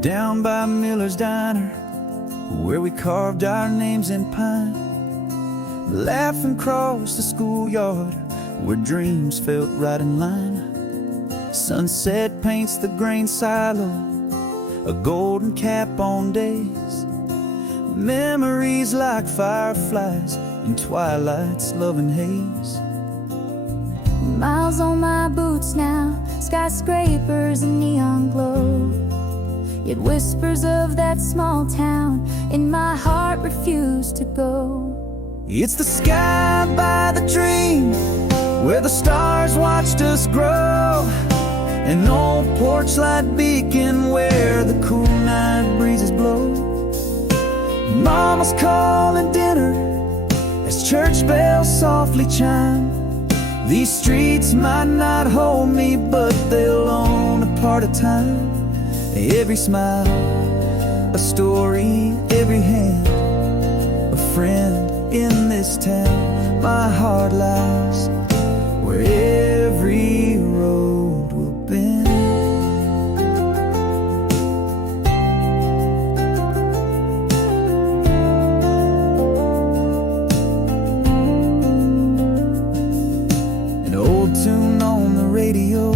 Down by Miller's Diner, where we carved our names in pine, laughing across the schoolyard, where dreams felt right in line. Sunset paints the grain silo, a golden cap on days. Memories like fireflies in twilight's loving haze. Miles on my boots now, skyscrapers and neon glow. Yet whispers of that small town in my heart refuse to go. It's the sky by the dream, where the stars watched us grow. An old porch light beacon where the cool night breezes blow. Mama's calling dinner as church bells softly chime. These streets might not hold me, but they'll own a part of time. Every smile, a story, every hand, a friend in this town. My heart lies where every road will bend. An old tune on the radio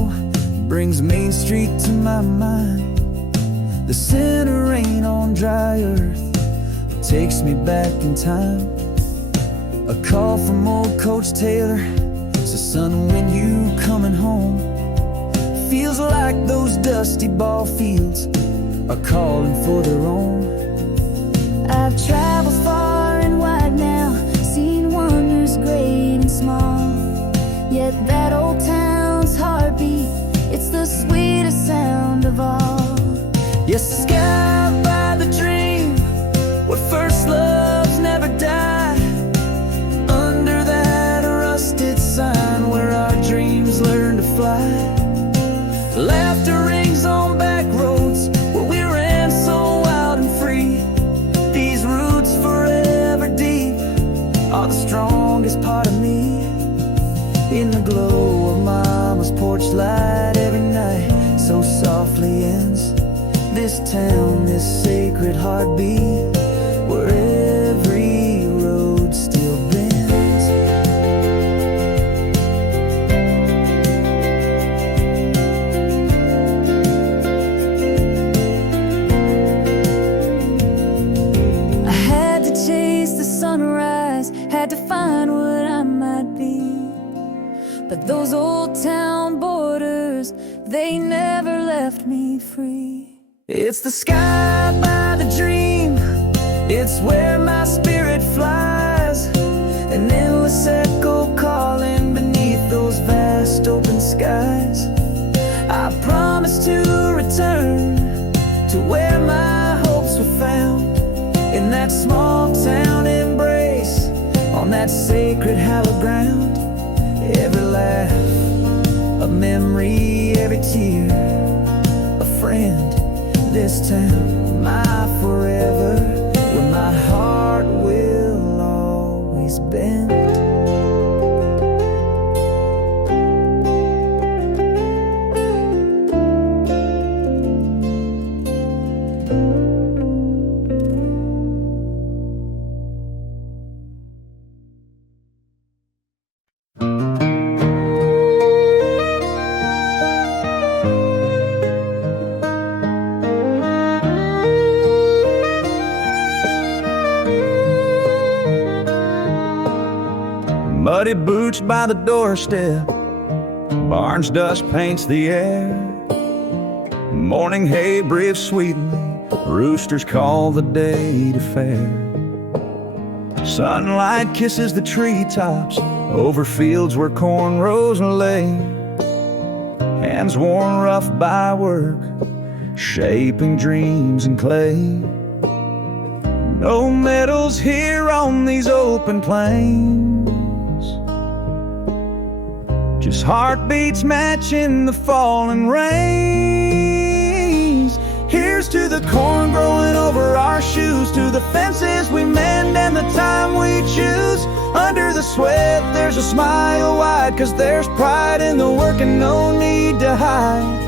brings Main Street to my mind. The center rain on dry earth takes me back in time. A call from old Coach Taylor says, son, when you coming home? Feels like those dusty ball fields are calling for their own. I've traveled far and wide now, seen wonders great and small. Yet that old town's heartbeat, it's the sweetest sound of all. Yes, the sky by the dream, where first loves never die. Under that rusted sign, where our dreams learn to fly. Laughter rings on back roads, where we ran so wild and free. These roots forever deep are the strongest part of me. In the glow of Mama's porch light every night, so softly ends this town, this sacred heartbeat, where every road still bends. I had to chase the sunrise, had to find what I might be. But those old town borders, they never left me free. It's the sky by the dream, it's where my spirit flies. An endless echo calling beneath those vast open skies. I promise to return to where my hopes were found, in that small town embrace, on that sacred hallowed ground. Every laugh, a memory, every tear, a friend. This town, my forever, where my heart will always bend. Muddy boots by the doorstep, barn's dust paints the air. Morning hay breathes sweetly, roosters call the day to fair. Sunlight kisses the treetops, over fields where corn rows and lay. Hands worn rough by work, shaping dreams in clay. No meadows here on these open plains, just heartbeats matching the falling rains. Here's to the corn growing over our shoes, to the fences we mend and the time we choose. Under the sweat there's a smile wide, 'cause there's pride in the work and no need to hide.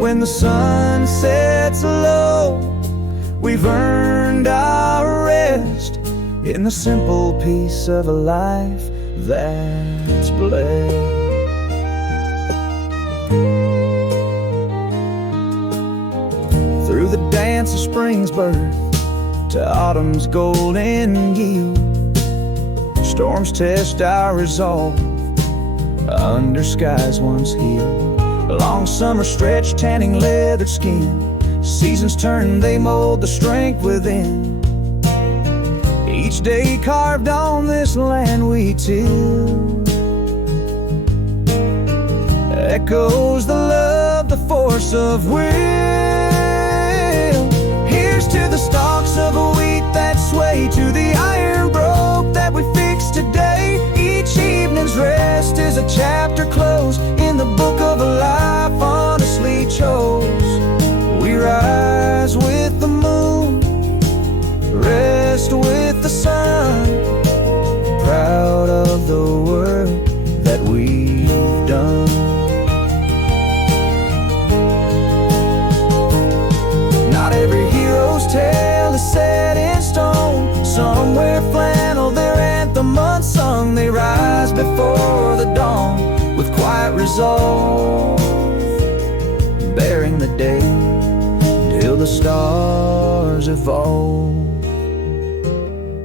when the sun sets low. We've earned our rest in the simple peace of a life that's blessed. Through the dance of spring's birth to autumn's golden yield, storms test our resolve under skies once healed. A long summer stretch, tanning leathered skin. Seasons turn, they mold the strength within. Each day carved on this land we till echoes the love, the force of will. Here's to the stalks of a wheat that sway, to the iron rope that we fix today. Each evening's rest is a chapter closed in the book of a life honestly chose. We rise with the moon, rest with the sun, proud of the work that we've done. Not every hero's tale is set in stone. Some wear flannel, their anthem unsung. They rise before the dawn with quiet resolve, bearing the day till the stars evolve.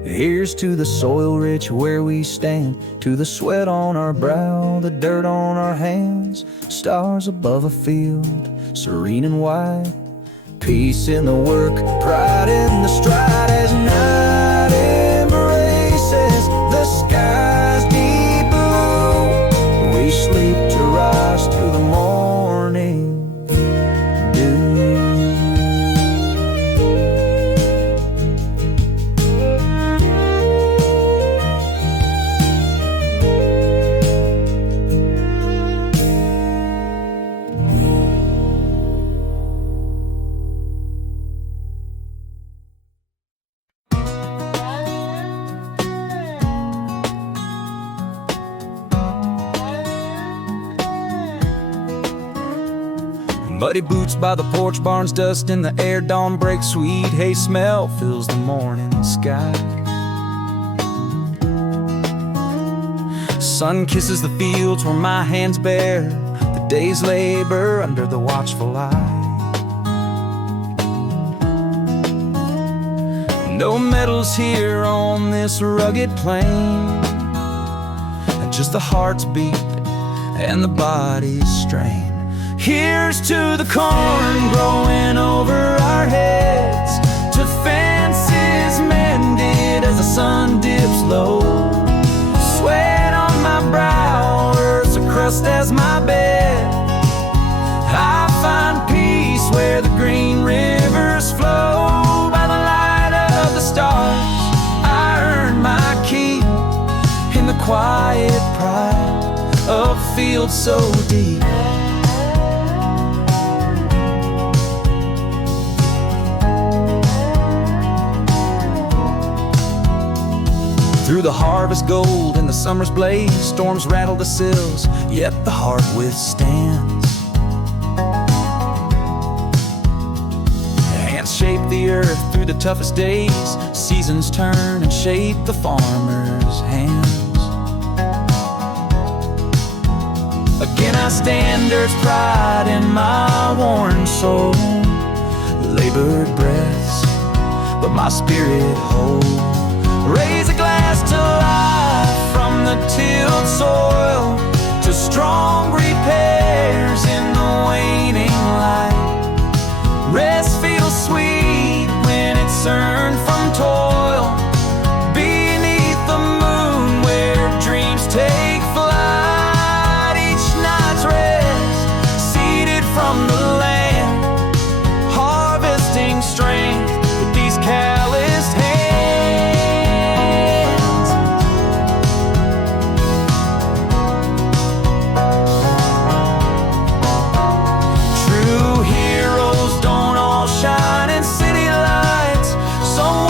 Here's to the soil rich where we stand, to the sweat on our brow, the dirt on our hands, stars above a field, serene and white, peace in the work, pride in the stride. As night embraces the sky's deep blue, we sleep to rise to the morning dew. Muddy boots by the porch, barns dust in the air, dawn breaks, sweet hay smell fills the morning sky. Sun kisses the fields where my hands bear the day's labor under the watchful eye. No metals here on this rugged plain, just the heart's beat and the body's strain. Here's to the corn growing over our heads, to fences mended as the sun dips low. Sweat on my brow, earth's a crust as my bed. I find peace where the green rivers flow. By the light of the stars, I earn my keep in the quiet pride of fields so deep. Through the harvest gold and the summer's blaze, storms rattle the sills, yet the heart withstands. Hands shape the earth through the toughest days, seasons turn and shape the farmer's hands. Again I stand, earth's pride in my worn soul, labored breaths, but my spirit whole. Raise a glass to life from the tilled soil, to strong repairs in the waning light. Rest feels sweet when it's earned from toil, beneath the moon where dreams take flight. Each night's rest, seeded from the land, harvesting strength with these calloused hands. Shine in city lights, some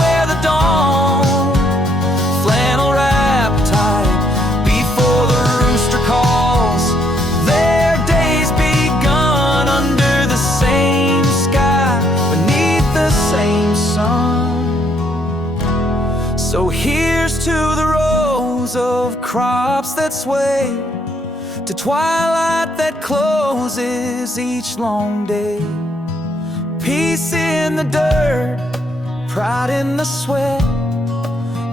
So here's to the rows of crops that sway, to twilight that closes each long day. Peace in the dirt, pride in the sweat,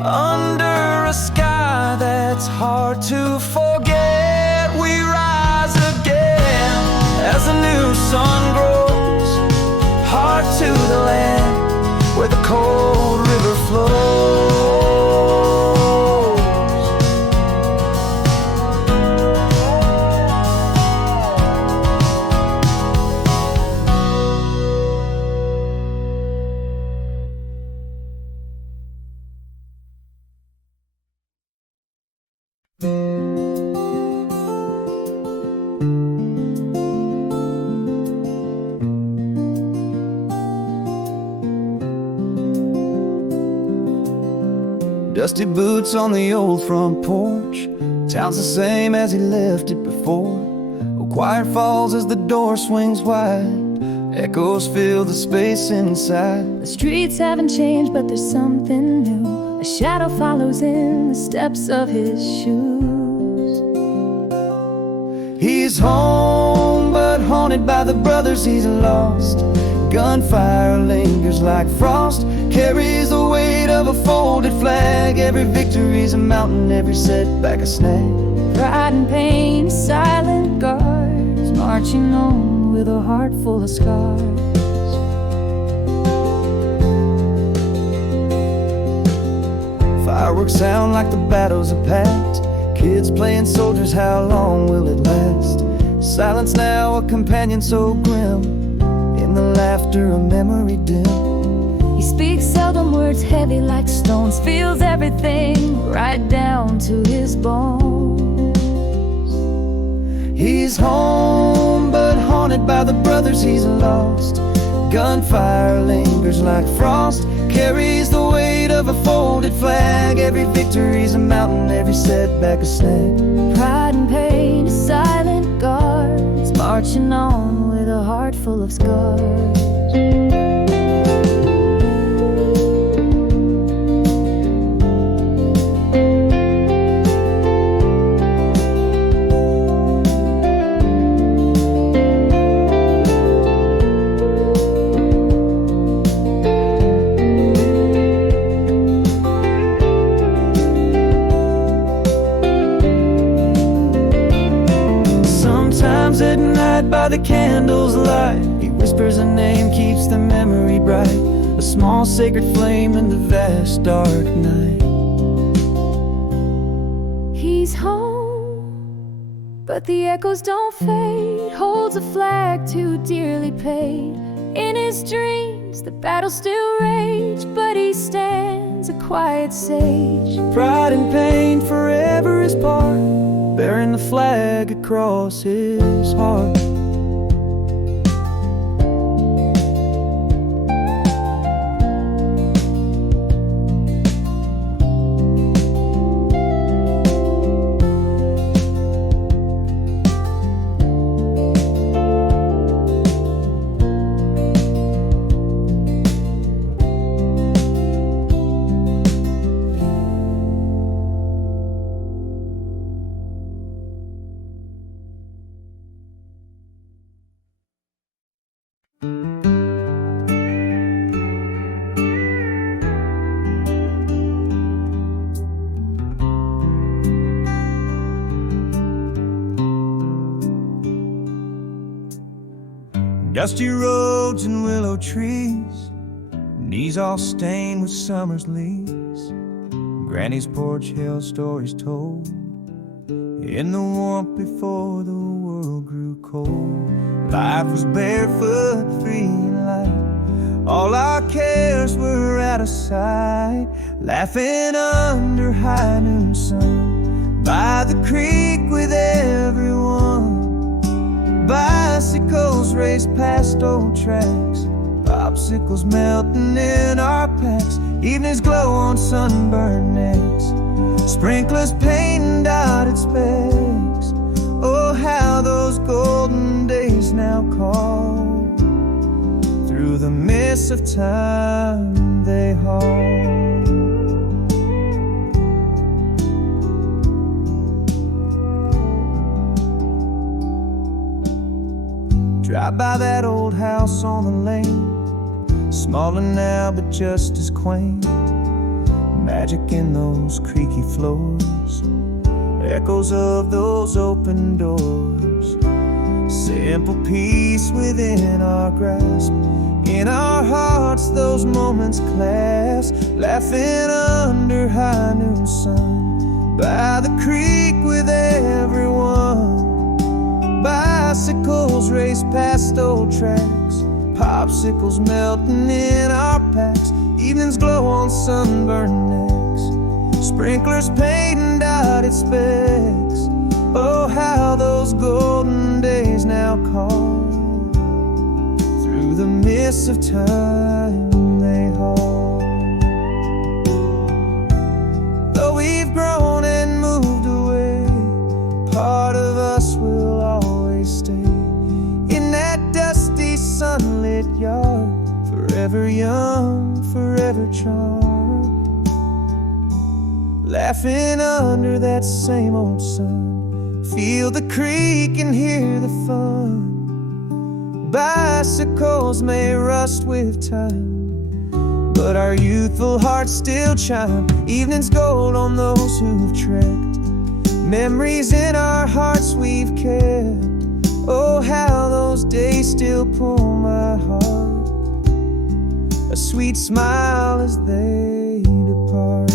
under a sky that's hard to forget. We rise again as a new sun grows, hard to the land where the cold river flows. Dusty boots on the old front porch, town's the same as he left it before. A quiet falls as the door swings wide, echoes fill the space inside. The streets haven't changed, but there's something new. A shadow follows in the steps of his shoes. He's home, but haunted by the brothers he's lost. Gunfire lingers like frost, carries the weight of a folded flag. Every victory's a mountain, every setback a snag. Pride and pain, silent guards, marching on with a heart full of scars. Fireworks sound like the battles are packed, kids playing soldiers, how long will it last? Silence now, a companion so grim, in the laughter a memory dim. He speaks seldom, words heavy like stones, feels everything right down to his bones. He's home, but haunted by the brothers he's lost. Gunfire lingers like frost, carries the weight of a folded flag. Every victory's a mountain, every setback a snag. Pride and pain, silent guards, marching on with a heart full of scars. At night by the candle's light, he whispers a name, keeps the memory bright. A small sacred flame in the vast dark night. He's home, but the echoes don't fade. Holds a flag too dearly paid. In his dreams the battles still rage, but he stands a quiet sage. Pride and pain forever is part, bearing the flag across his heart. Dusty roads and willow trees, knees all stained with summer's leaves. Granny's porch held stories told in the warmth before the world grew cold. Life was barefoot, free and light. All our cares were out of sight, laughing under high noon sun, by the creek with everyone. Bicycles raced past old tracks, popsicles melting in our packs. Evenings glow on sunburned necks, sprinklers painting dotted specks. Oh, how those golden days now call, through the mists of time they haul. Right by that old house on the lane, smaller now but just as quaint. Magic in those creaky floors, echoes of those open doors. Simple peace within our grasp. In our hearts those moments clasp, laughing under high noon sun, by the creek with everyone. Bicycles race past old tracks, popsicles melting in our packs. Evenings glow on sunburned necks, sprinklers painting dotted specks. Oh, how those golden days now call, through the mists of time they haul. Though we've grown and moved away, part of us will always stay in that dusty sunlit yard, forever young, forever charmed, laughing under that same old sun. Feel the creak and hear the fun. Bicycles may rust with time, but our youthful hearts still chime. Evenings gold on those who've trekked, memories in our hearts we've kept. Oh, how those days still pull my heart, a sweet smile as they depart.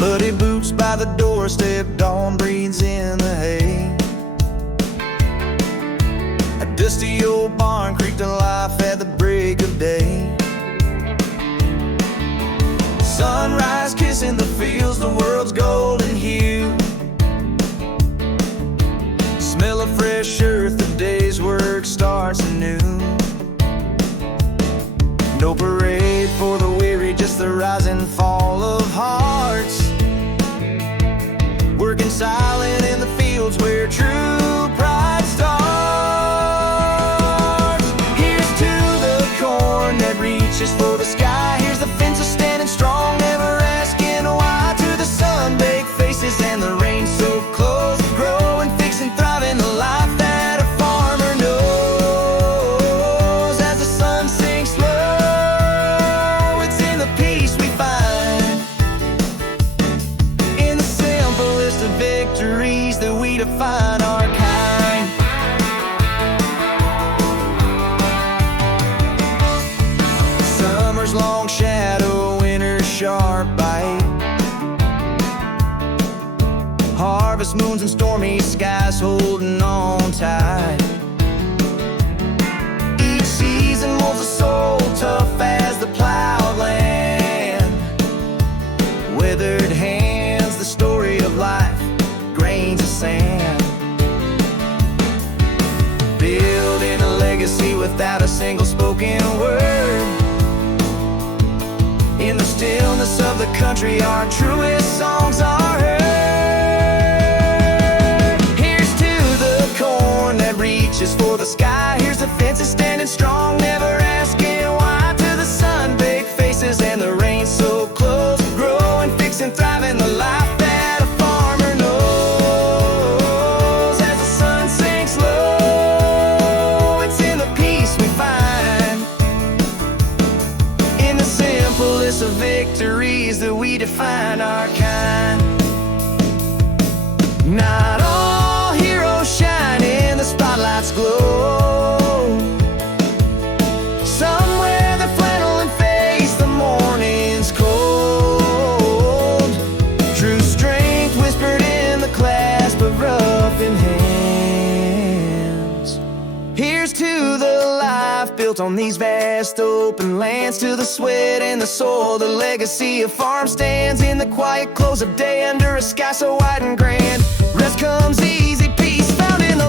Muddy boots by the doorstep, dawn breathes in the hay. A dusty old barn creaked to life at the break of day. Sunrise kissing the fields, the world's golden hue. Smell of fresh earth, the day's work starts anew. No parade for the weary, just the rise and fall of hearts. Working silent in the fields where true pride starts. Here's to the corn that reaches for the sky. Here's the fences standing strong, never asking why. To the sun-baked faces and the rain so close, growing, fixing, thriving the life that a farmer knows. As the sun sinks low, it's in the peace we find, in the simplest of victories that we define our kind. Summer's long shadow, winter's sharp bite, harvest moons and stormy skies holding on tight. Each season molds a soul tough as the plowed land. Weathered hands, the story of life, grains of sand. Building a legacy without a single spoken word. In the stillness of the country, our truest songs are heard. Here's to the corn that reaches for the sky. Here's the fences standing strong, never asking why. To the sun-baked faces and the rain so close, growing, fixing, thriving the life that a farmer knows. As the sun sinks low, it's in the peace we find, in the simplest of victories that we define our kind. Not all heroes shine in the spotlight's glow. Some wear the flannel and face the morning's cold. True strength whispered in the clasp of roughened hands. Here's to the life built on these vast open lands. To the sweat and the soul, the legacy of farm stands in the quiet close of day under a sky so wide and grand. Rest comes easy, peace found in the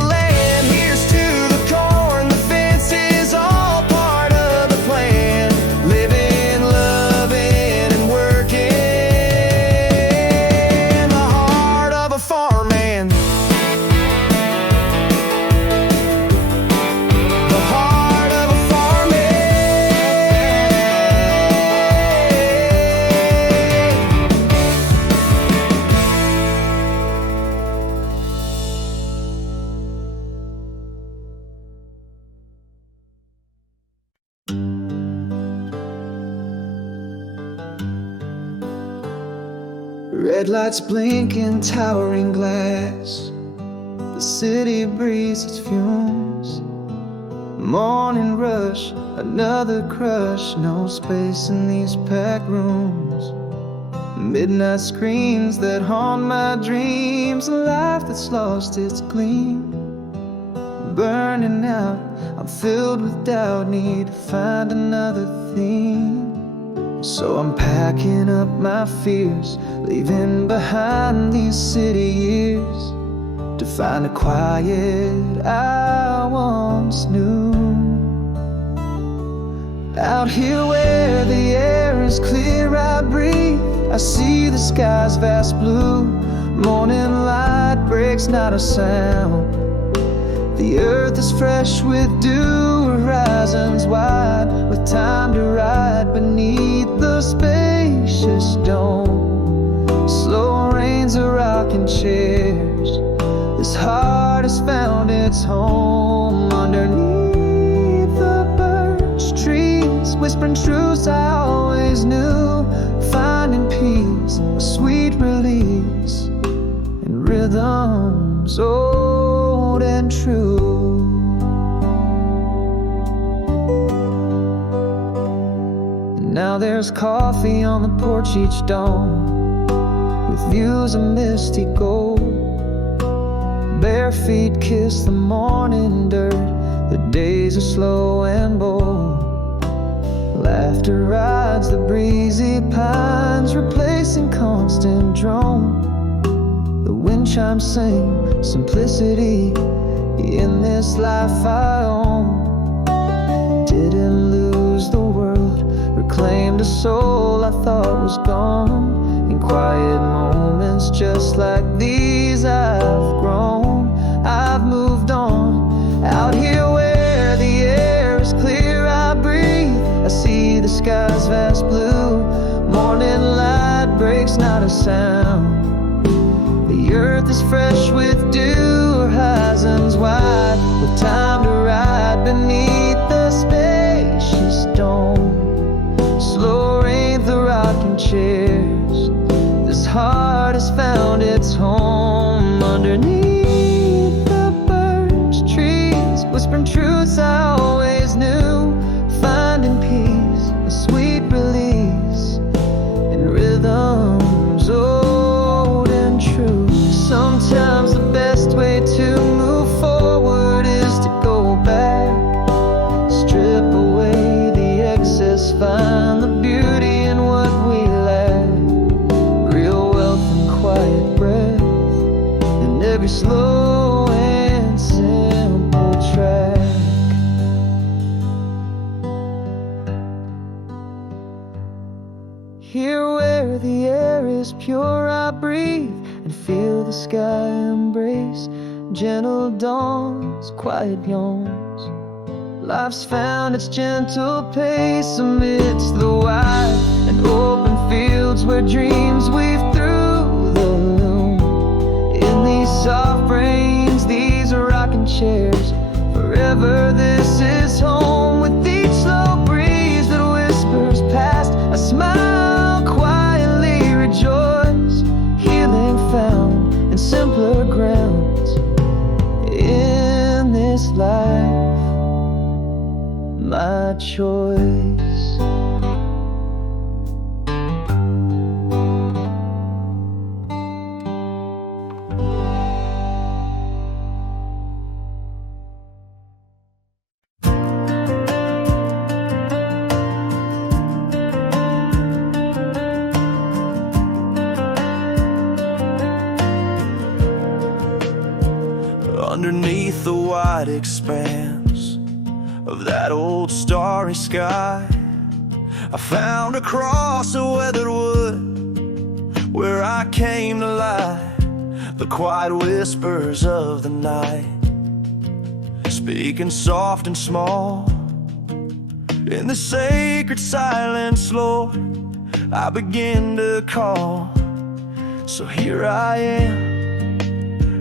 Red lights blinking, towering glass. The city breathes its fumes. Morning rush, another crush. No space in these packed rooms. Midnight screens that haunt my dreams. A life that's lost its gleam. Burning out, I'm filled with doubt. Need to find another theme. So I'm packing up my fears, leaving behind these city years, to find a quiet I once knew. Out here where the air is clear, I breathe. I see the sky's vast blue. Morning light breaks not a sound. The earth is fresh with dew, horizons wide, with time to ride beneath the spacious dome. Slow rains are rocking chairs. This heart has found its home underneath the birch trees, whispering truths I always knew, finding peace, a sweet release, in rhythms old and true. And now there's coffee on the porch each dawn, with views of misty gold. Bare feet kiss the morning dirt. The days are slow and bold. Laughter rides the breezy pines, replacing constant drone. The wind chimes sing simplicity in this life I own. Didn't lose the world, reclaimed a soul I thought was gone. In quiet moments just like these I've grown, I've moved on. Out here where the air is clear, I breathe. I see the sky's vast blue. Morning light breaks not a sound. The earth is fresh with dew, horizons wide, with time to ride beneath the spacious dome. Slow rain, the rocking chairs. This heart has found its home underneath the birch trees, whispering truths I always knew, finding peace, a sweet release, in rhythms old and true. Sometimes the best way to move forward is to go back, strip away the excess, find the beauty in what we lack. Real wealth and quiet breath, and every slow and simple track. Here where the air is pure, I breathe and feel the sky embrace. Gentle dawns, quiet yawns. Life's found its gentle pace amidst the wide and open fields where dreams weave through the loom. In these soft rains, these rocking chairs, forever this is home. With each slow breeze that whispers past, I smile, quietly rejoice. Healing found in simpler grounds. In this life, my choice. Underneath the wide expanse of that old starry sky, I found a cross of weathered wood where I came to lie. The quiet whispers of the night, speaking soft and small. In the sacred silence, Lord, I begin to call. So here I am,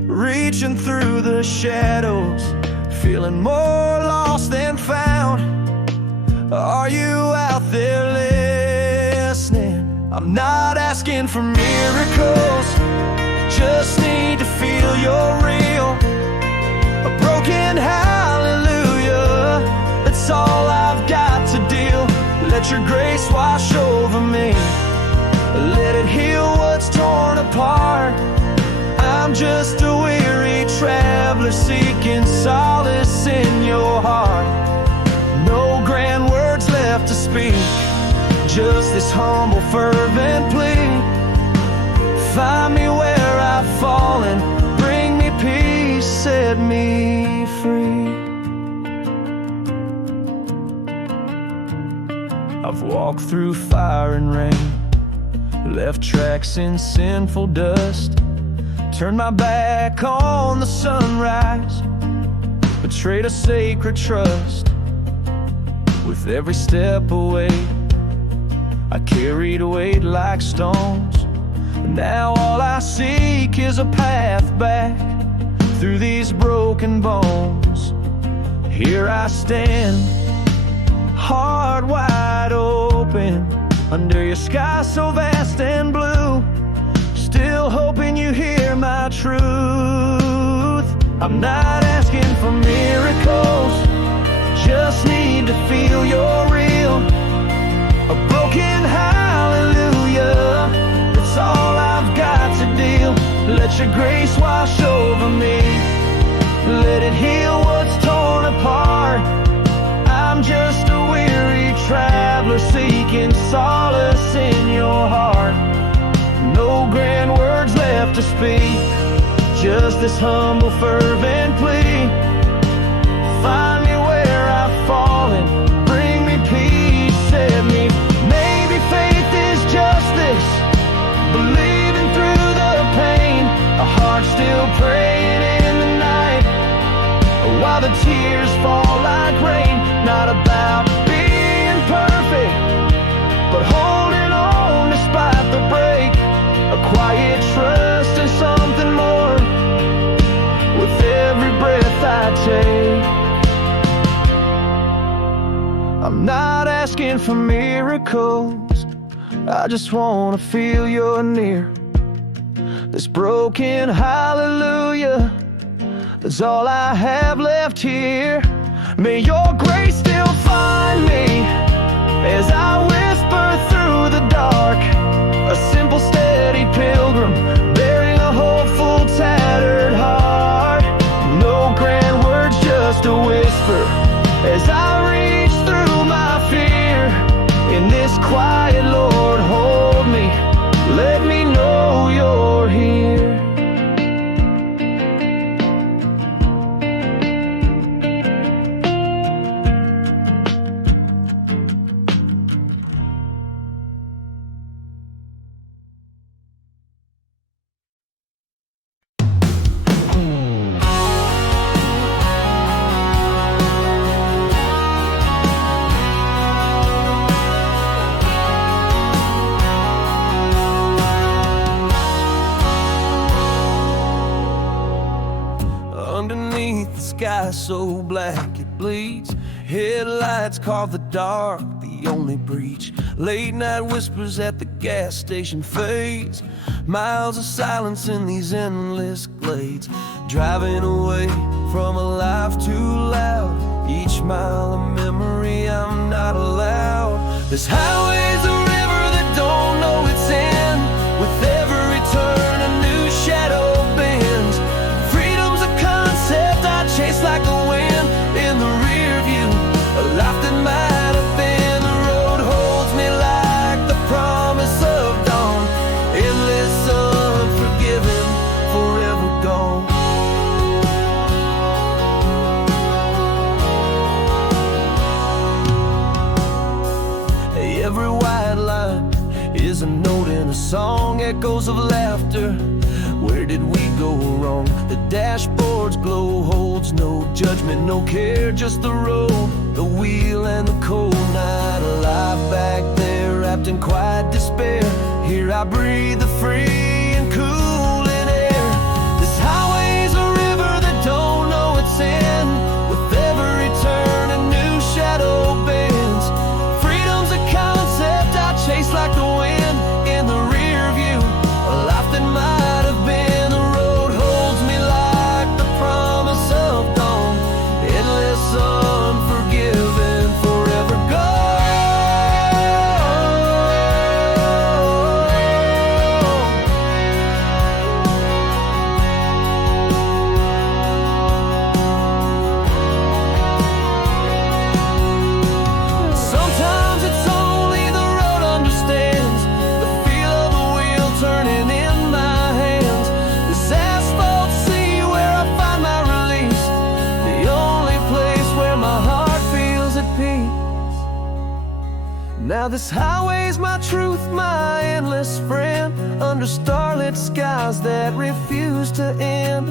reaching through the shadows, feeling more lost than found. Are you out there listening? I'm not asking for miracles, just need to feel you're real. A broken hallelujah, that's all I've got to deal. Let your grace wash over me, let it heal what's torn apart. I'm just a weary traveler seeking solace in your heart. No grand words left to speak, just this humble, fervent plea. Find me where I've fallen, bring me peace, set me free. I've walked through fire and rain, left tracks in sinful dust, turned my back on the sunrise, betrayed a sacred trust. With every step away, I carried weight like stones. Now all I seek is a path back through these broken bones. Here I stand, heart wide open, under your sky so vast and blue, still hoping you hear my truth. I'm not asking for miracles, just need to feel you're real. A broken hallelujah, that's all I've got to deal. Let your grace wash over me, let it heal what's torn apart. I'm just a weary traveler seeking solace in your heart. No grand words left to speak, just this humble, fervent plea. Find me where I've fallen, bring me peace, set me. Maybe faith is just this, believing through the pain, a heart still praying in the night, while the tears fall like rain. Not about being perfect, but holding on despite the break. A quiet trust in something more, with every breath I take. I'm not asking for miracles, I just wanna feel you're near. This broken hallelujah, that's all I have left here. May your grace still find me as I whisper through the dark. A simple, steady pilgrim, bearing a hopeful, tattered heart. No grand words, just a whisper, as I reach through my fear. In this quiet, Lord, hold me, let me know you're here. Underneath the sky so black it bleeds, headlights carve the dark, the only breach. Late night whispers at the gas station fades, miles of silence in these endless glades. Driving away from a life too loud, each mile a memory I'm not allowed. This highway's a river that don't know its end, with every turn a new shadow bends. Freedom's a concept I chase like the wind in the rear view, a life that might have been. The road holds me like the promise of dawn, endless, unforgiven, forever gone. Every white line is a note in a song, echoes of laughter. Where did we go wrong? The dashboard's glow holds no judgment, no care, just the road, the wheel and the cold night. Alive back there, wrapped in quiet despair. Here I breathe the free and cooling air. This highway's a river that don't know its end, with every turn a new shadow bends. Freedom's a concept I chase like the wind Now this highway's my truth, my endless friend, under starlit skies that refuse to end.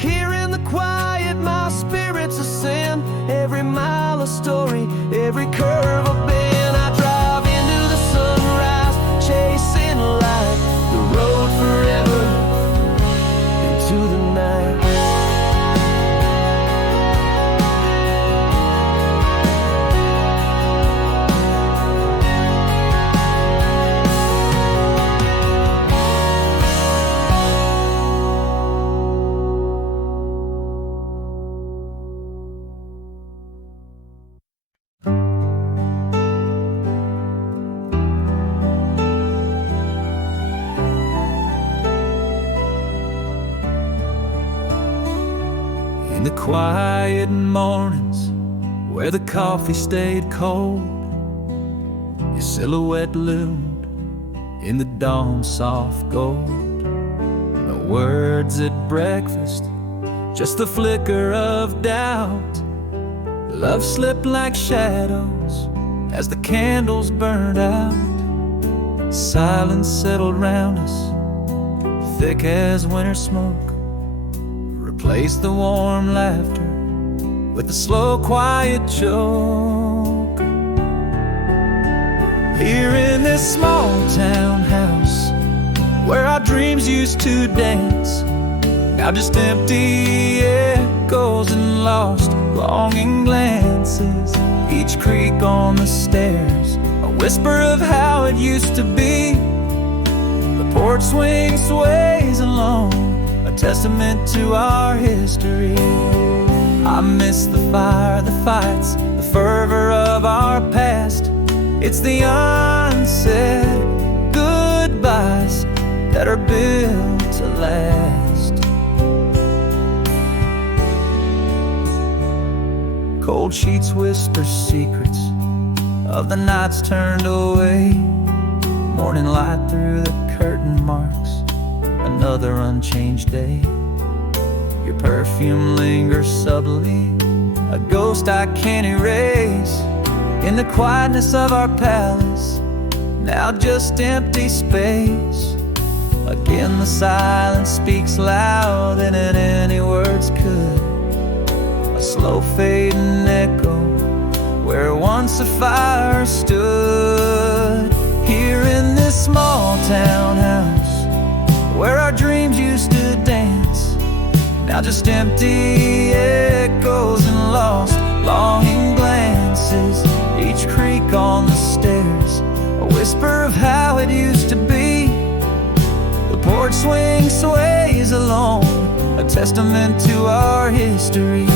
Here in the quiet my spirits ascend, every mile a story, every curve a bend. I drive into the sunrise, chasing light, the road forever into the night. In the quiet mornings where the coffee stayed cold, your silhouette loomed in the dawn's soft gold. No words at breakfast, just the flicker of doubt. Love slipped like shadows as the candles burned out. Silence settled round us, thick as winter smoke. Replace the warm laughter with the slow, quiet choke. Here in this small town house where our dreams used to dance, now just empty echoes and lost longing glances. Each creak on the stairs, a whisper of how it used to be. The porch swing sways along, a testament to our history. I miss the fire, the fights, the fervor of our past. It's the unsaid goodbyes that are built to last. Cold sheets whisper secrets of the nights turned away. Morning light through the curtain marks another unchanged day. Your perfume lingers subtly, a ghost I can't erase. In the quietness of our palace, now just empty space. Again the silence speaks louder than any words could. A slow fading echo where once a fire stood. Here in this small town house where our dreams used to dance, now just empty echoes and lost longing glances. Each creak on the stairs, a whisper of how it used to be. The porch swing sways along, a testament to our history.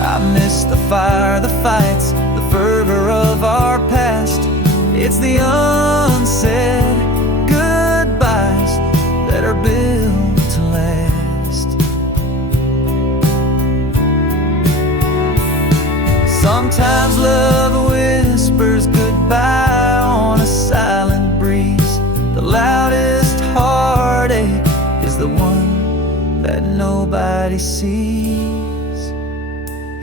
I miss the fire, the fights, the fervor of our past. It's the unsaid goodbyes that are built to last. Sometimes love whispers goodbye on a silent breeze. The loudest heartache is the one that nobody sees.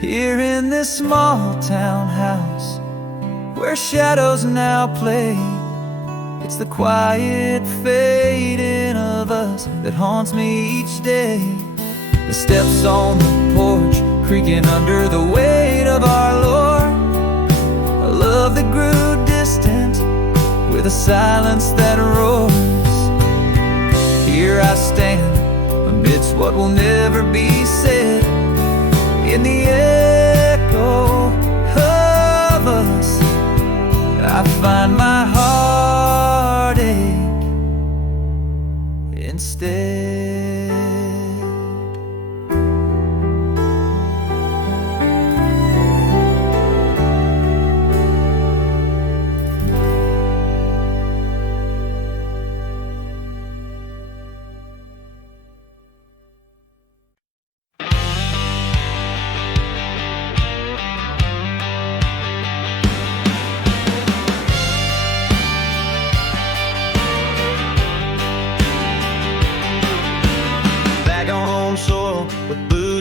Here in this small town house where shadows now play, it's the quiet fading of us that haunts me each day. The steps on the porch creaking under the weight of our Lord, a love that grew distant with a silence that roars. Here I stand amidst what will never be said, in the echo of us I find my heartache instead.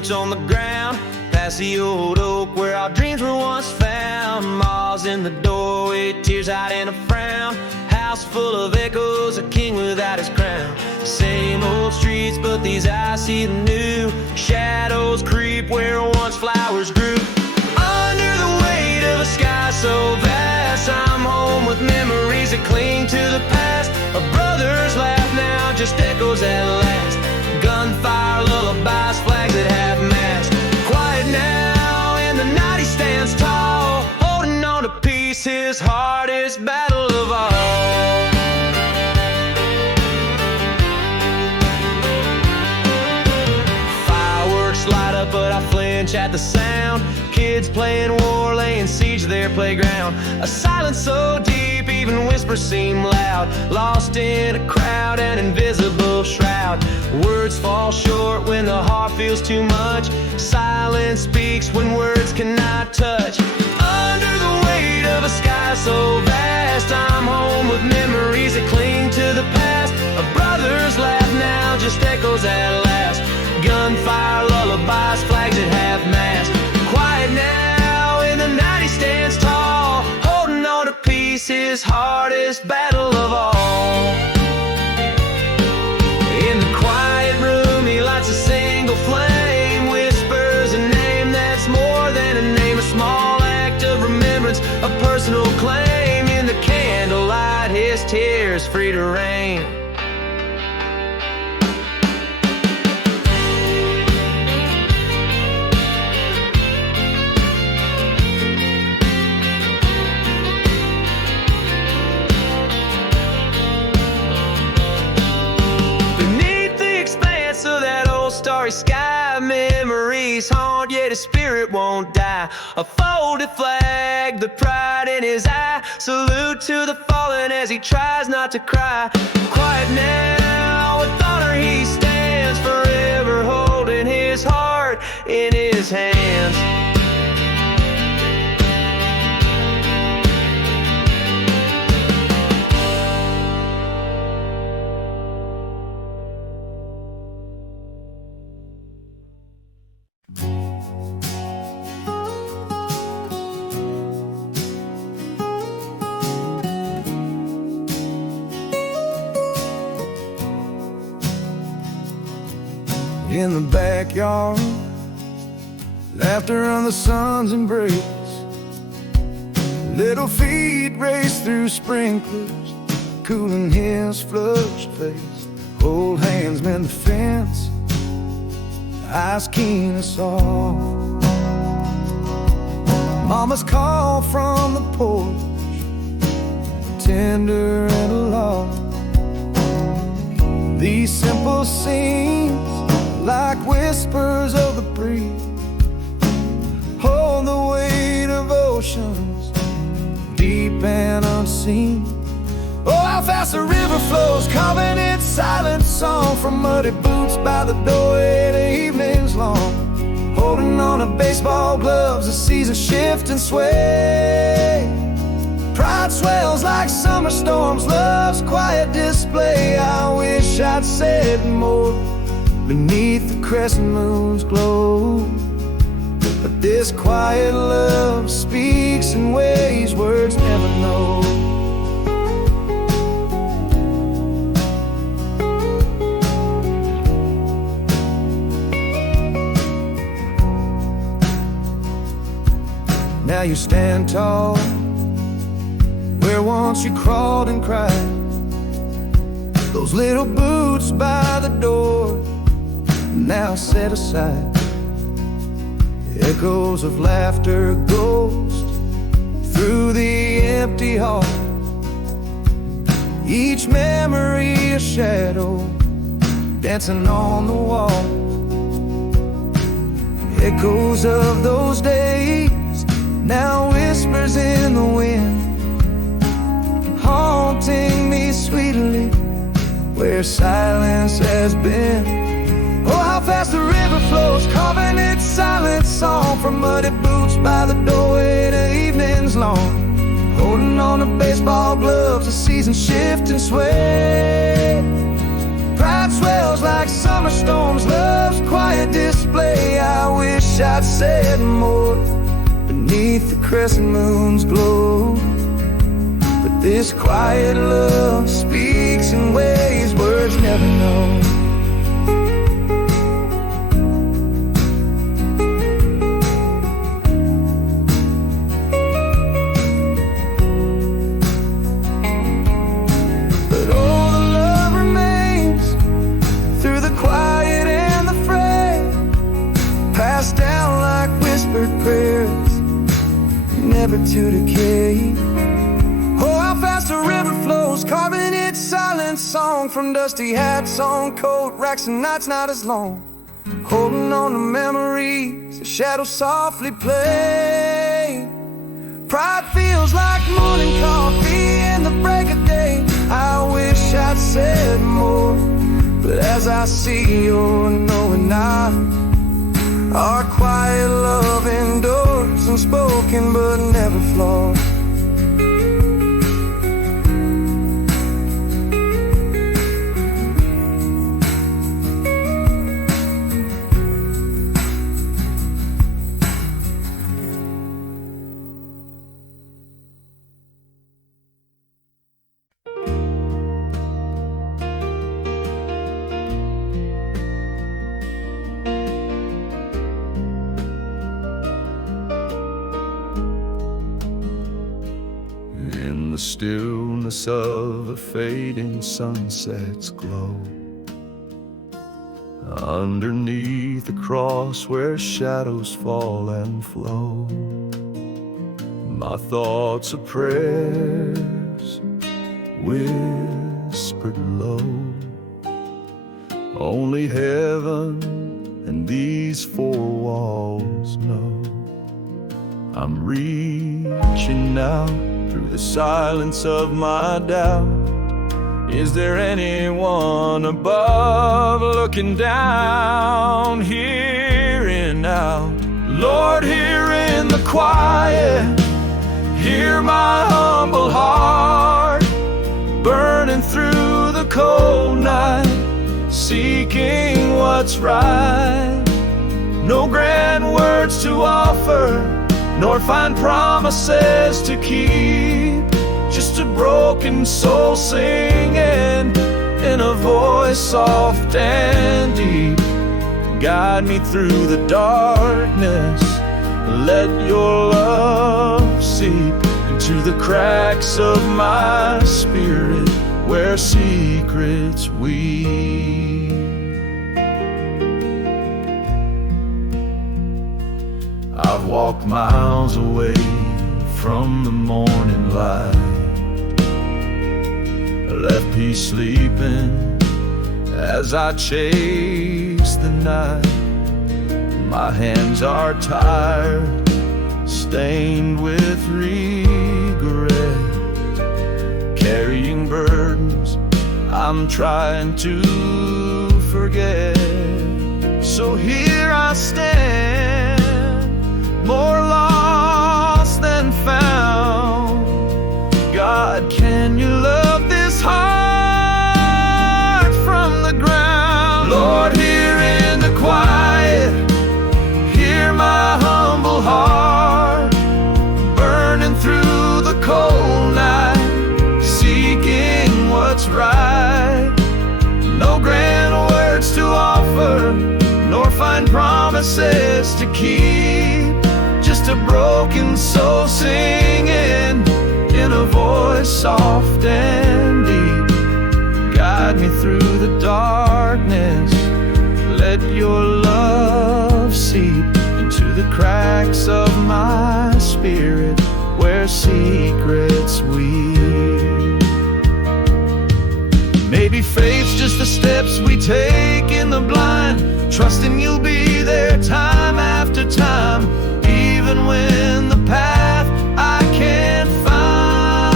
On the ground, past the old oak where our dreams were once found. Miles in the doorway, tears tears out in a frown. House full of echoes, a king without his crown. Same old streets, but these eyes see the new. Shadows creep where once flowers grew. Under the weight of a sky so vast, I'm home with memories that cling to the past. A brother's laugh now just echoes at last. Gunfire, lullabies, flags that have mast. Quiet now, in the night he stands tall, holding on to peace, his hardest battle of all. Fireworks light up, but I flinch at the sound. Kids playing war, laying siege to their playground. A silence so deep, even whispers seem loud. Lost in a crowd, an invisible shroud. Words fall short when the heart feels too much. Silence speaks when words cannot touch. Under the weight of a sky so vast, I'm home with memories that cling to the past. A brother's laugh now just echoes at last. Gunfire, lullabies, flags that have mast. Quiet now, in the night he stands tall, holding on to peace, his hardest battle of all. In the quiet room he lights a single flame, whispers a name that's more than a name, a small act of remembrance, a personal claim. In the candlelight his tears free to rain. Starry sky, memories haunt, yet his spirit won't die. A folded flag, the pride in his eye. Salute to the fallen as he tries not to cry. Quiet now, with honor he stands, forever holding his heart in his hands. In the backyard, laughter on the sun's embrace. Little feet race through sprinklers, cooling his flushed face. Old hands mend the fence, eyes keen and soft. Mama's call from the porch, tender and aloft. These simple scenes, like whispers of the breeze, hold the weight of oceans, deep and unseen. Oh, how fast the river flows, carving its silent song, from muddy boots by the doorway to evenings long. Holding on to baseball gloves, the seasons shift and sway. Pride swells like summer storms, love's quiet display. I wish I'd said more beneath the crescent moon's glow, but this quiet love speaks in ways words never know. Now you stand tall where once you crawled and cried. Those little boots by the door, now set aside. Echoes of laughter ghost through the empty hall. Each memory a shadow dancing on the wall. Echoes of those days, now whispers in the wind, haunting me sweetly where silence has been. Oh, how fast the river flows, carving its silent song, from muddy boots by the doorway to evenings long. Holding on to baseball gloves, the seasons shift and sway. Pride swells like summer storms, love's quiet display. I wish I'd said more beneath the crescent moon's glow, This quiet love speaks in ways words never know. But oh, the love remains through the quiet and the fray, passed down like whispered prayers, never to decay. Oh, how fast a river flows, carving its silent song from dusty hats on coat racks and nights not as long. Holding on to memories, the shadows softly play. Pride feels like morning coffee in the break of day. I wish I'd said more, but as I see you're knowing now, our quiet love endures, unspoken but never flawed. In the stillness of a fading sunset's glow, underneath the cross where shadows fall and flow, my thoughts are prayers whispered low. Only heaven and these four walls know. I'm reaching out through the silence of my doubt. Is there anyone above looking down, here and now? Lord, here in the quiet, hear my humble heart, burning through the cold night, seeking what's right. No grand words to offer, nor fine promises to keep, just a broken soul singing in a voice soft and deep. Guide me through the darkness, let your love seep into the cracks of my spirit where secrets weep. I've walked miles away from the morning light, left peace sleeping as I chase the night. My hands are tired, stained with regret, carrying burdens I'm trying to forget. So here I stand, more lost than found. God, can you love this heart from the ground? Lord, here in the quiet, hear my humble heart, burning through the cold night, seeking what's right. No grand words to offer, nor fine promises to keep, just a broken soul singing in a voice soft and deep. Guide me through the darkness, let your love seep into the cracks of my spirit where secrets weep. Maybe faith's just the steps we take in the blind, trusting you'll be there time after time, even when the path I can't find.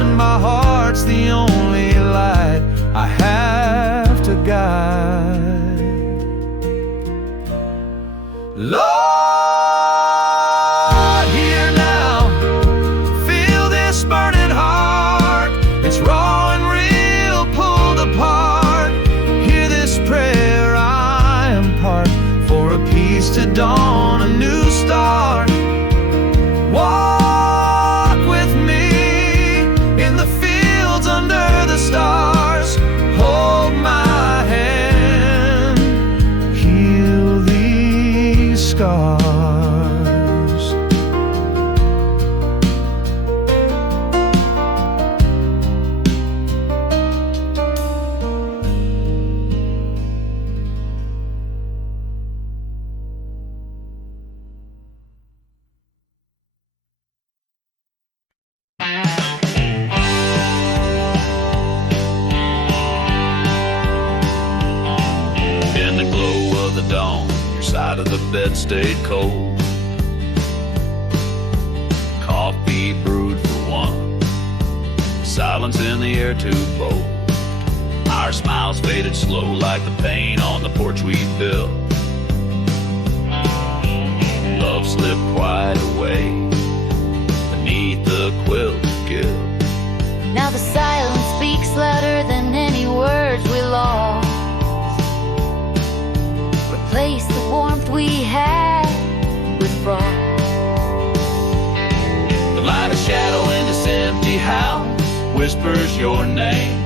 And my heart's the only light I have to guide. Lord, hear now, feel this burning heart. It's raw and real, pulled apart. Hear this prayer I impart, for a peace to dawn, a new start. bed stayed cold. Coffee brewed for one, silence in the air too bold. Our smiles faded slow like the paint on the porch we built. Love slipped quiet away beneath the quilt of guilt. Now the silence speaks louder than any words we lost. Replace the warmth we had with frost. The light of shadow in this empty house whispers your name.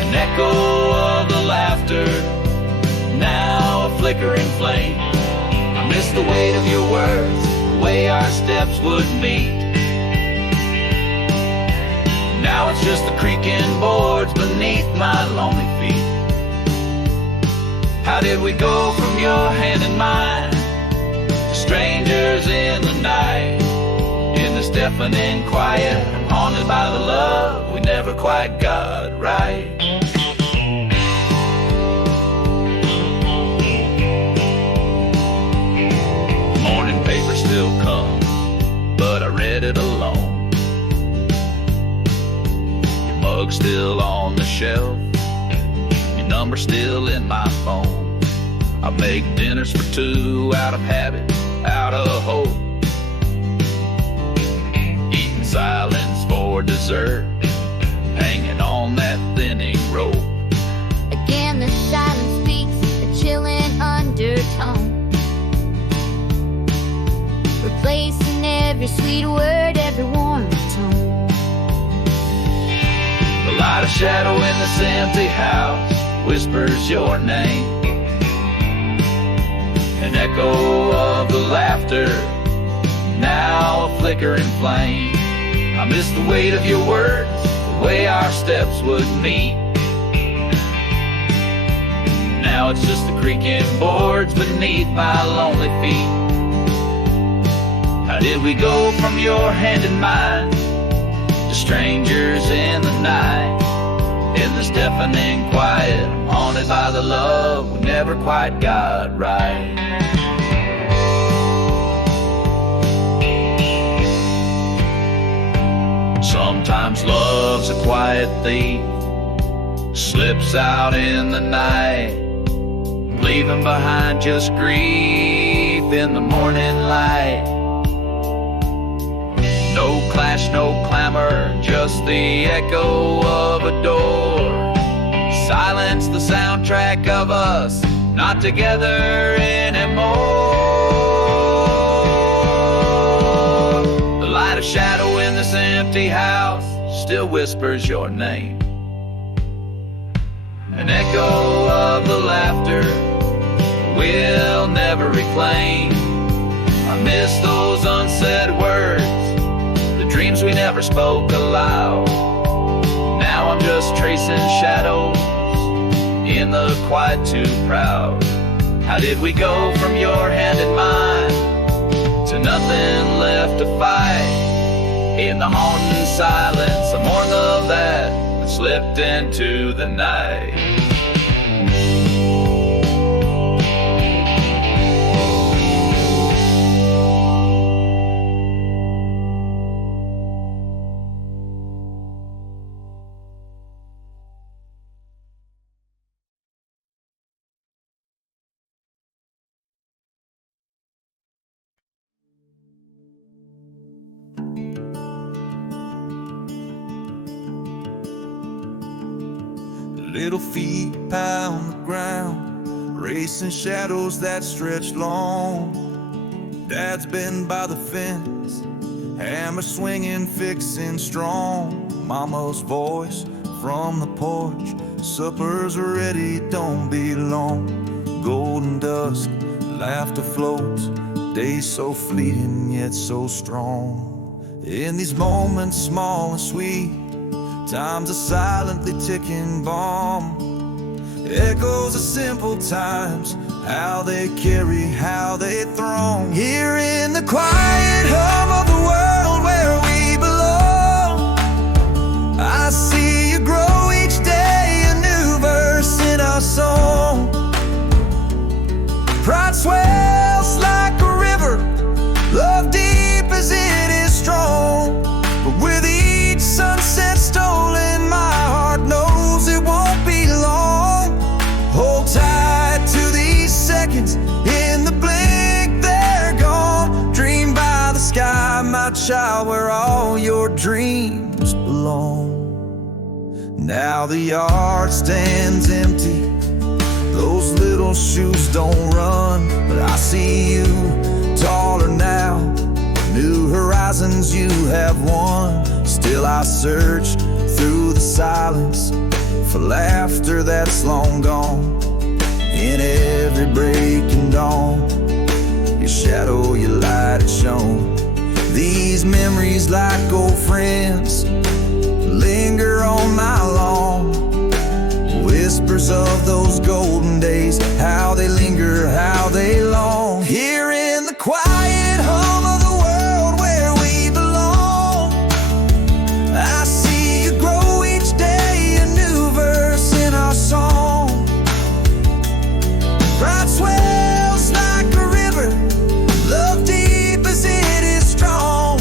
An echo of the laughter, now a flickering flame. I miss the weight of your words, the way our steps would meet. Now it's just the creaking boards beneath my lonely feet. How did we go from your hand in mine to strangers in the night? In this deafening quiet, haunted by the love we never quite got right. Morning paper still comes, but I read it alone. Your mug still on the shelf, your number still in my phone. I make dinners for two out of habit, out of hope. Eating silence for dessert, hanging on that thinning rope. Again the silence speaks, a chilling undertone, replacing every sweet word, every warm tone. The light of shadow in this empty house whispers your name. An echo of the laughter, now a flickering flame. I miss the weight of your words, the way our steps would meet. Now it's just the creaking boards beneath my lonely feet. How did we go from your hand in mine to strangers in the night? In this deafening quiet, haunted by the love we never quite got right. Sometimes love's a quiet thief, slips out in the night, leaving behind just grief in the morning light. No clash, no clamor, just the echo of a door. Silence, the soundtrack of us not together anymore. The light of shadow in this empty house still whispers your name. An echo of the laughter we'll never reclaim. I miss those unsaid words, the dreams we never spoke aloud. Now I'm just tracing shadows in the quiet too proud. How did we go from your hand in mine to nothing left to fight? In the haunting silence, I mourn the that slipped into the night. Little feet pound the ground, racing shadows that stretch long. Dad's been by the fence, hammer swinging, fixing strong. Mama's voice from the porch, supper's ready, don't be long. Golden dusk, laughter floats, days so fleeting yet so strong. In these moments small and sweet, time's a silently ticking bomb. Echoes of simple times, how they carry, how they throng. Here in the quiet hum of the world where we belong, I see you grow each day, a new verse in our song. dreams belong. Now the yard stands empty, those little shoes don't run, but I see you taller now, new horizons you have won. Still I search through the silence for laughter that's long gone. In every breaking dawn, your shadow, your light had shone. These memories like old friends linger on my lawn. Whispers of those golden days, how they linger, how they long. Here in the quiet hum of the world where we belong, I see you grow each day, a new verse in our song. Pride swells like a river, love deep as it is strong.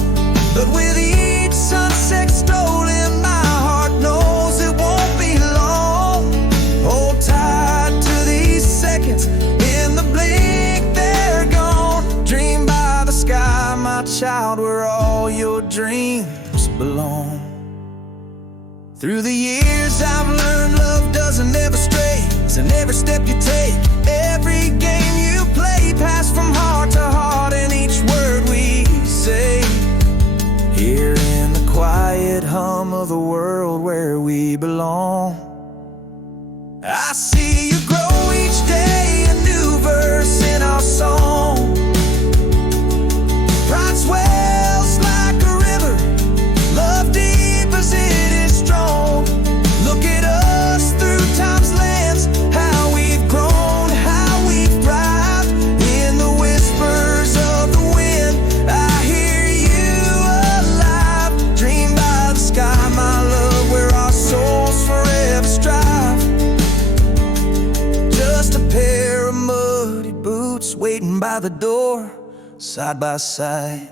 But with each sunset stolen, my heart knows it won't be long. Hold tight to these seconds, in the blink they're gone. Dream by the sky, my child, where all your dreams belong. Through the years I've learned love doesn't ever stray. So every step you take, every game you play, pass from heart to heart in each word we say. Here in the quiet hum of the world where we belong, I see you grow each day, a new verse in our song. Pride swells like a river, love deep as it is strong. Look at us through time's lens, how we've grown, how we've thrived. In the whispers of the wind, I hear you alive. Dream by the sky, my love, where our souls forever strive. Just a pair of muddy boots waiting by the door, side by side.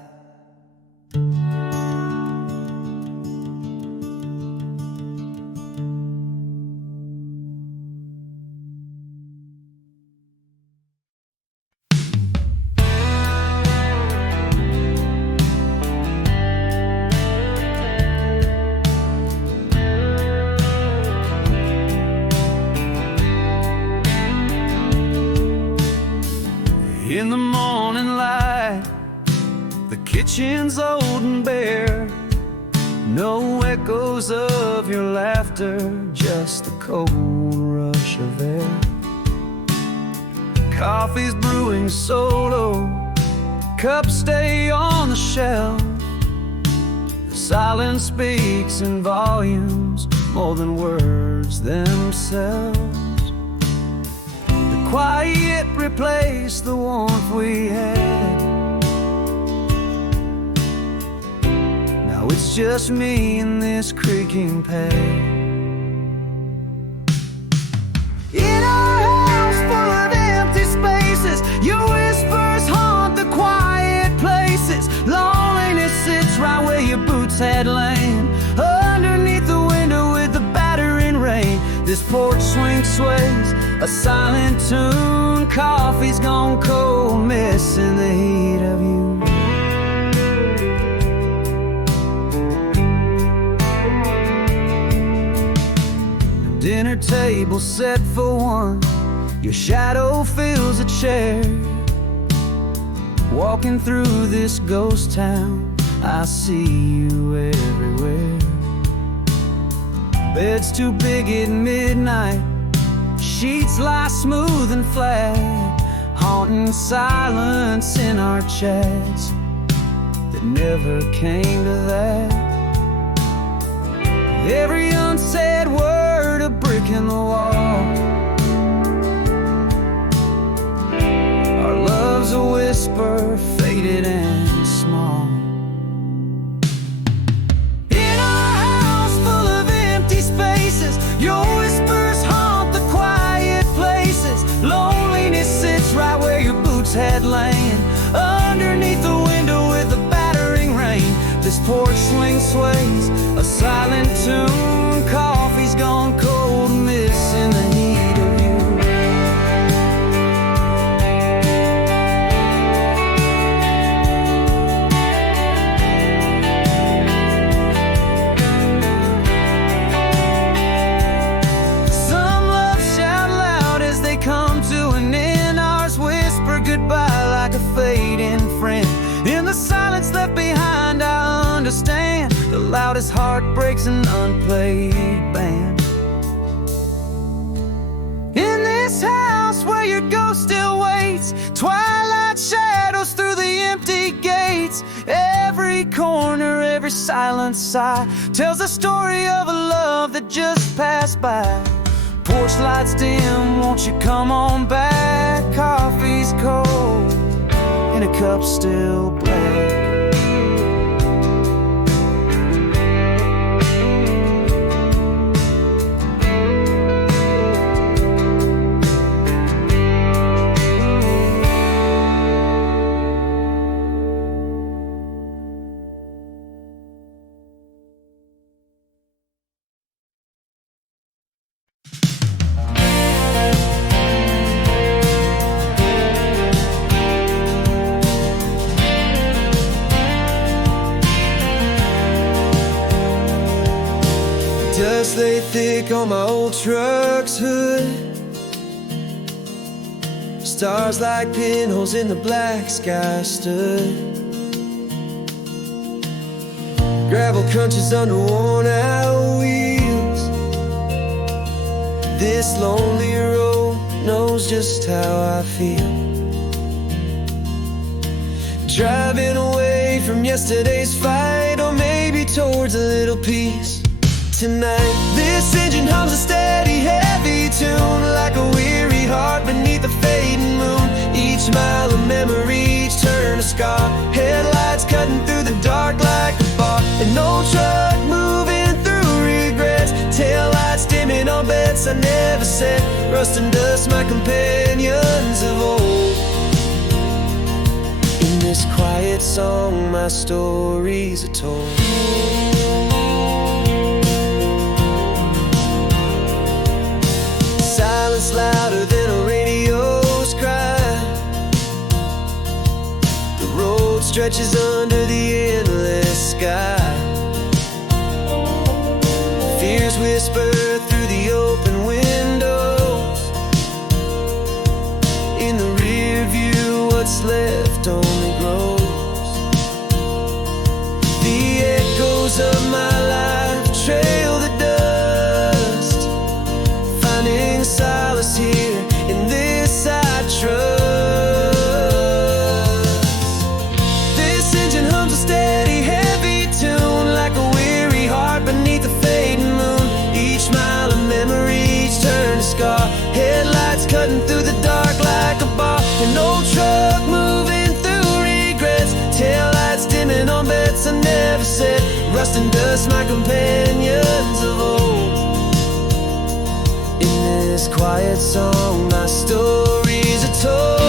In the morning light, the kitchen's old and bare. No echoes of your laughter, just the cold rush of air. Coffee's brewing solo, cups stay on the shelf. The silence speaks in volumes, more than words themselves. Quiet replaced the warmth we had. Now it's just me and this creaking pad. In our house full of empty spaces, your whispers haunt the quiet places. Loneliness sits right where your boots had lain, underneath the window with the battering rain. This porch swing sways, a silent tune. Coffee's gone cold, missing the heat of you. The dinner table set for one, your shadow fills a chair. Walking through this ghost town, I see you everywhere. Bed's too big at midnight, sheets lie smooth and flat, haunting silence in our chats that never came to that. Every unsaid word a brick in the wall. Our love's a whisper, faded and small. In our house full of empty spaces, your whispers haunt the quiet places. Loneliness sits right where your boots had lain, underneath the window with the battering rain. This porch swing sways, a silent tune. Coffee's gone cold, missing the heat of you. as heartbreak's an unplayed band. In this house where your ghost still waits, twilight shadows through the empty gates. Every corner, every silent sigh tells the story of a love that just passed by. Porch lights dim, won't you come on back? Coffee's cold, and a cup still black. Dust lay thick on my old truck's hood. Stars like pinholes in the black sky stood. Gravel crunches under worn out wheels. This lonely road knows just how I feel. Driving away from yesterday's fight, or maybe towards a little peace. Tonight, this engine hums a steady, heavy tune, like a weary heart beneath the fading moon. Each mile of memory, each turn a scar. Headlights cutting through the dark like a bar. An old truck moving through regrets. Taillights dimming on bets I never set. Rust and dust, my companions of old. In this quiet song, my stories are told. Silence louder than a radio's cry. The road stretches under the endless sky. Fears whisper through the open windows. In the rear view, what's left only grows. The echoes of my life trail the dust, finding solace here in this I trust. This engine hums a steady, heavy tune, like a weary heart beneath the fading moon. Each mile of memory, each turn a scar. Headlights cutting through the dark like a bar. An old truck moving through regrets. Taillights dimming on bets I never set. Rust and dust, my companions of old. In this quiet song, my stories are told.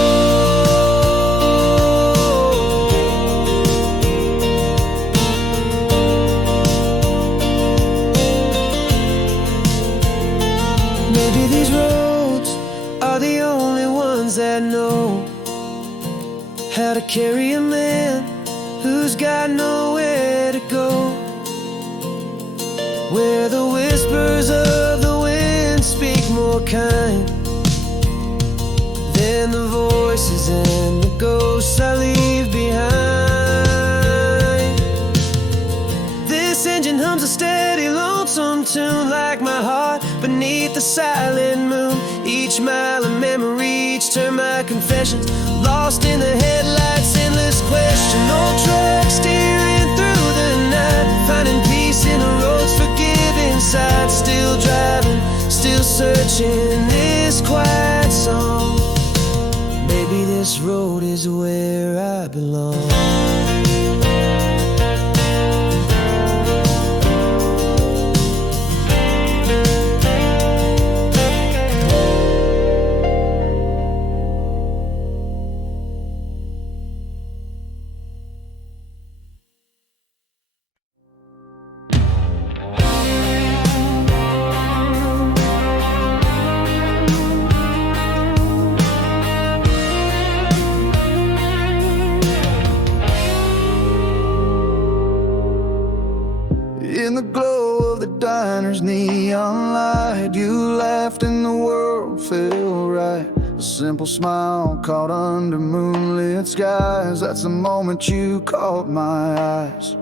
Maybe these roads are the only ones that know how to carry a man who's got nowhere to go. Where the whispers of the wind speak more kind than the voices and the ghosts I leave behind. This engine hums a steady, lonesome tune, like my heart beneath the silent moon. Each mile of memory, each turn my confessions, lost in the headlights, endless question. Old truck steering through the night, finding peace in the roads, forgive inside. Still driving, still searching this quiet song. Maybe this road is where I belong. In the glow of the diner's neon light, you laughed and the world felt right. A simple smile caught under moonlit skies. That's the moment you caught my eyes.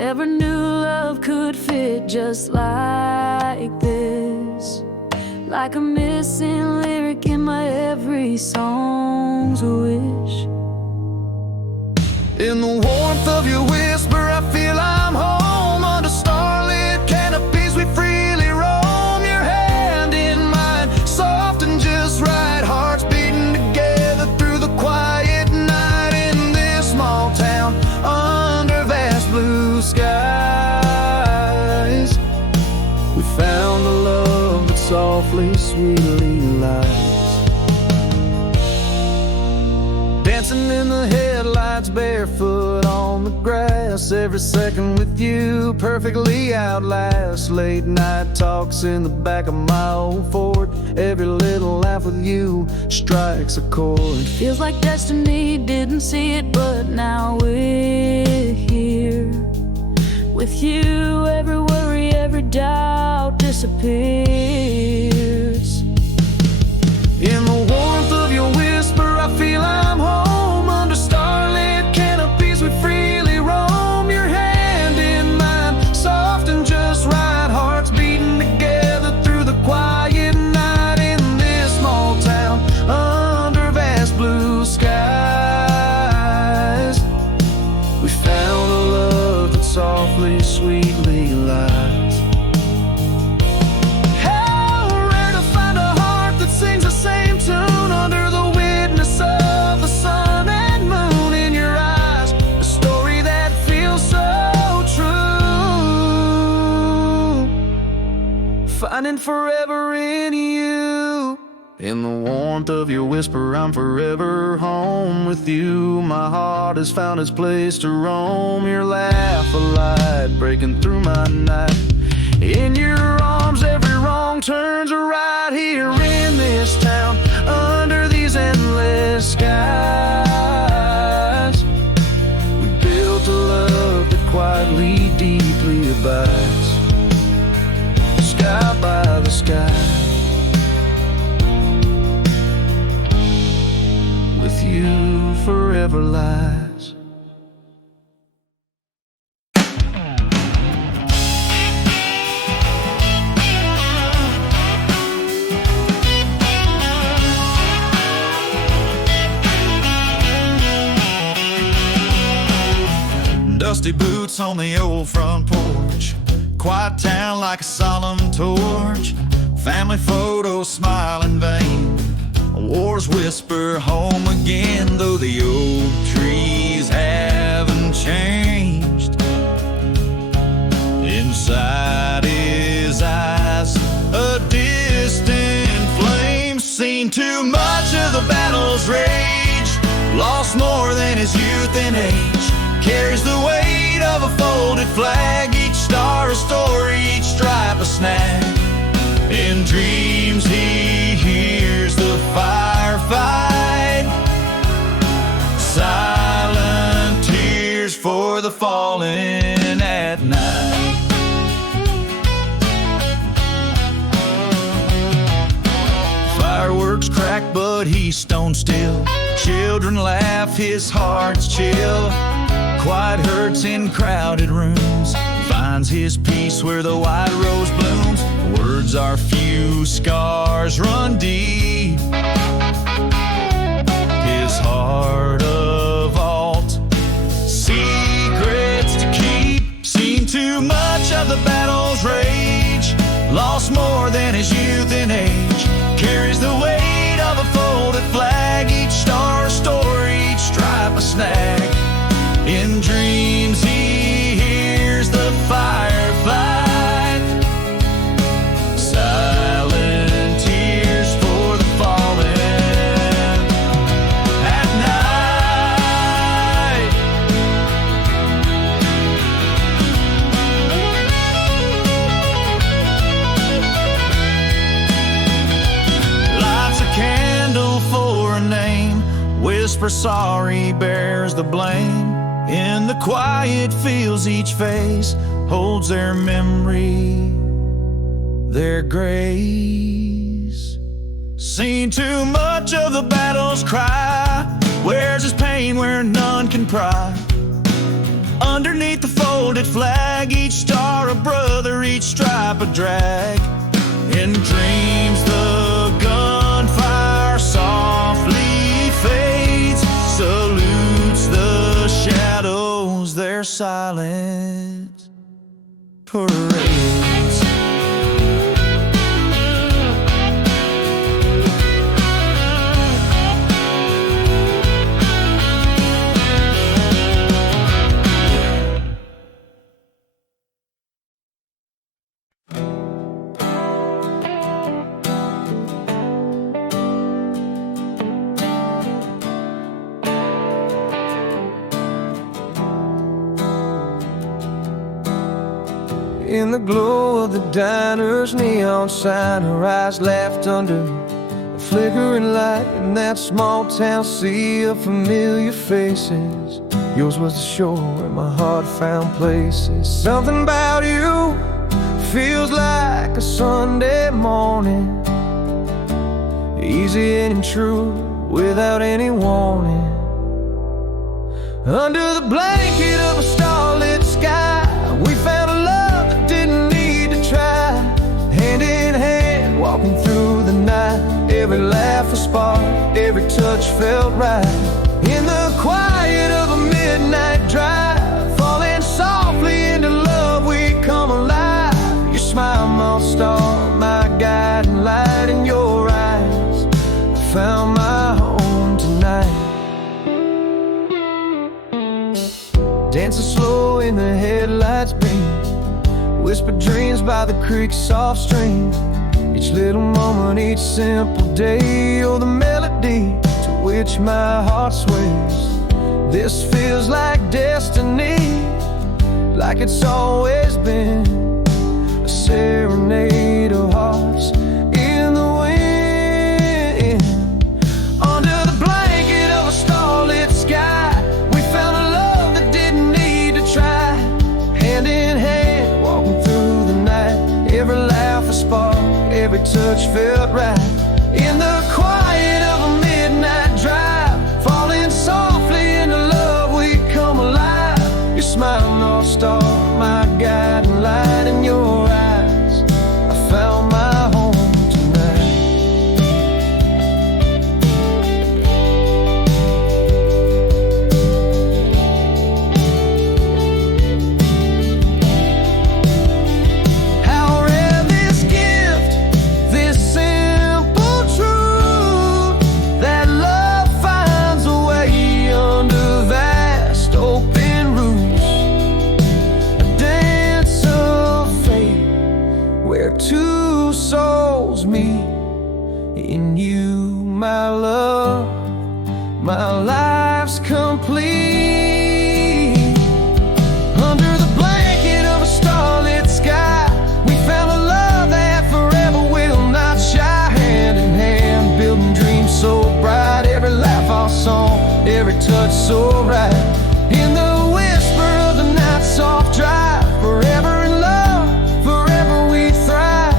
Never knew love could fit just like this. Like a missing lyric in my every song's a wish. In the warmth of your whisper, I feel I'm home. Under starlit canopies, we freely roam. Your hand in mine, soft and just right. Hearts beating together through the quiet night. In this small town, under vast blue skies, we found a love that softly, sweetly lies. Dancing in the headlights, barefoot on the grass. Every second with you perfectly outlast. Late night talks in the back of my old Ford. Every little laugh with you strikes a chord. Feels like destiny, didn't see it, but now we're here. With you, every worry, every doubt disappears. In the warmth of your whisper, I feel I'm home. Under starlit canopies, we freely roam. Your hand in mine, soft and just right. Hearts beating together through the quiet night. In this small town, under vast blue skies, we found a love that softly, sweetly lies. Sings the same tune under the witness of the sun and moon in your eyes. A story that feels so true. Finding forever in you. In the warmth of your whisper, I'm forever home. With you, my heart has found its place to roam. Your laugh, a light breaking through my night. In your arms, every wrong turns right here in this town, under these endless skies. We built a love that quietly, deeply abides, sky by the sky. With you forever lies. Dusty boots on the old front porch, quiet town like a solemn torch. Family photos smile in vain, wars whisper home again. Though the oak trees haven't changed, inside his eyes a distant flame. Seen too much of the battle's rage, lost more than his youth and age. Carries the weight of a folded flag, each star a story, each stripe a snag. In dreams he hears the firefight, silent tears for the fallen at night. Fireworks crack but he's stone still. Children laugh, his heart's chill. Quiet hurts in crowded rooms, finds his peace where the white rose blooms. Words are few, scars run deep. His heart a vault, secrets to keep. Seen too much of the battle's rage, lost more than his youth and age. Carries the weight of a folded flag, each star a story, each stripe a snag. In dreams he hears the firefight, silent tears for the fallen at night. Lights a candle for a name, whisper sorry, bears the blame. In the quiet feels each face holds their memory, their grace. Seen too much of the battle's cry, wears his pain where none can pry. Underneath the folded flag, each star a brother, each stripe a drag. In dreams the gunfire softly fades, salutes the shadows, their silent parades. In the glow of the diner's neon sign, her eyes laughed under the flickering light. In that small town sea of familiar faces, yours was the shore where my heart found places. Something about you feels like a Sunday morning, easy and true without any warning. Under the blanket of a starlit sky, we found a love that didn't need to try. Hand in hand, walking through the night, every laugh a spark, every touch felt right. In the quiet of a midnight drive, falling softly into love, we come alive. Your smile, my star, my guiding light. In your eyes, I found my home tonight. Dancing slow in the headlights beam, whispered dreams by the creek's soft stream. Each little moment, each simple day, you're the melody to which my heart sways. This feels like destiny, like it's always been, a serenade of hearts in the wind. Under the blanket of a starlit sky, we found a love that didn't need to try. Hand in hand, walking through the night, every laugh a spark, every touch felt right. In the quiet of a midnight drive, falling softly into love, we come alive. Your smile, North Star, my guiding light. In your eyes, I found my home tonight. How rare this gift, this simple truth, that love finds a way under vast open roofs. A dance of fate where two souls meet. In you, my love, my life's complete. Under the blanket of a starlit sky, we found a love that forever will not shy. Hand in hand, building dreams so bright, every laugh our song, every touch so right. In the whisper of the night soft drive, forever in love, forever we thrive.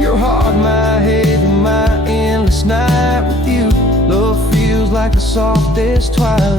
Your heart, my haven, my endless night with you. Love feels like the softest twilight.